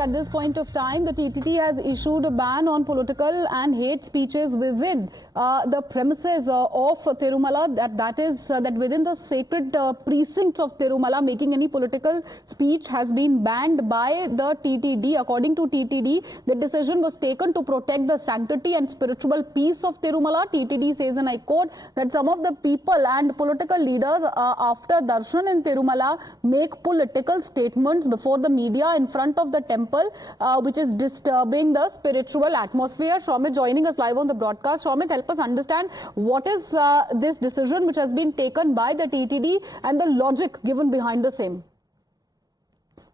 at this point of time, the TTD has issued a ban on political and hate speeches within the premises of Tirumala. That is that within the sacred precincts of Tirumala, making any political speech has been banned by the TTD. According to TTD, the decision was taken to protect the sanctity and spiritual peace of Tirumala. TTD says, and I quote, that some of the people and political leaders after darshan in Tirumala make political statements before the media in front of the temple, which is disturbing the spiritual atmosphere. Shomit joining us live on the broadcast. Shomit, help us understand what is this decision which has been taken by the TTD and the logic given behind the same.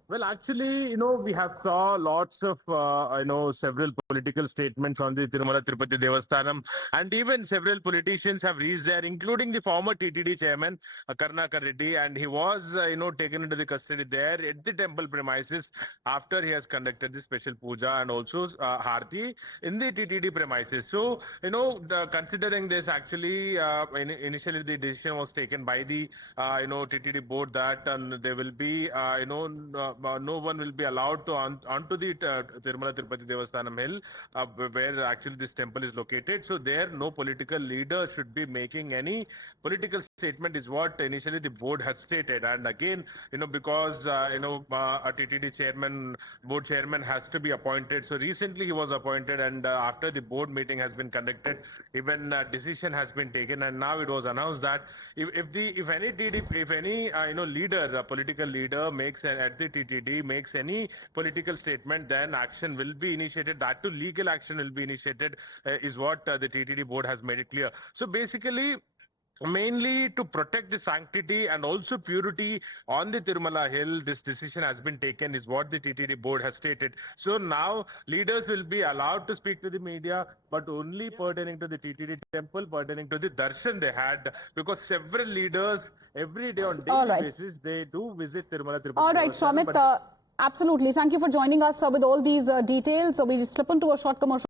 Well, actually, we have saw lots of, several political statements on the Tirumala Tirupati Devasthanam, and even several politicians have reached there, including the former TTD chairman, Karnakar Reddy, and he was, taken into the custody there at the temple premises after he has conducted the special puja and also Harti in the TTD premises. So, considering this, actually, initially the decision was taken by the, TTD board that there will be, no one will be allowed to onto the Tirumala Tirupati Devasthanam hill, where actually this temple is located. So there, no political leader should be making any political statement, is what initially the board had stated. And again, because a TTD board chairman has to be appointed. So recently he was appointed, and after the board meeting has been conducted, even decision has been taken, and now it was announced that if any leader, a political leader makes at the TTD makes any political statement, then action will be initiated. That too, legal action will be initiated, is what the TTD board has made it clear. So basically, mainly to protect the sanctity and also purity on the Tirumala hill, this decision has been taken, is what the TTD board has stated. So now leaders will be allowed to speak to the media, but only pertaining to the TTD temple, pertaining to the darshan they had, because several leaders every day on daily basis they do visit Tirumala Tirupati. All right, Shomit, absolutely. Thank you for joining us with all these details. So we slip into a short commercial.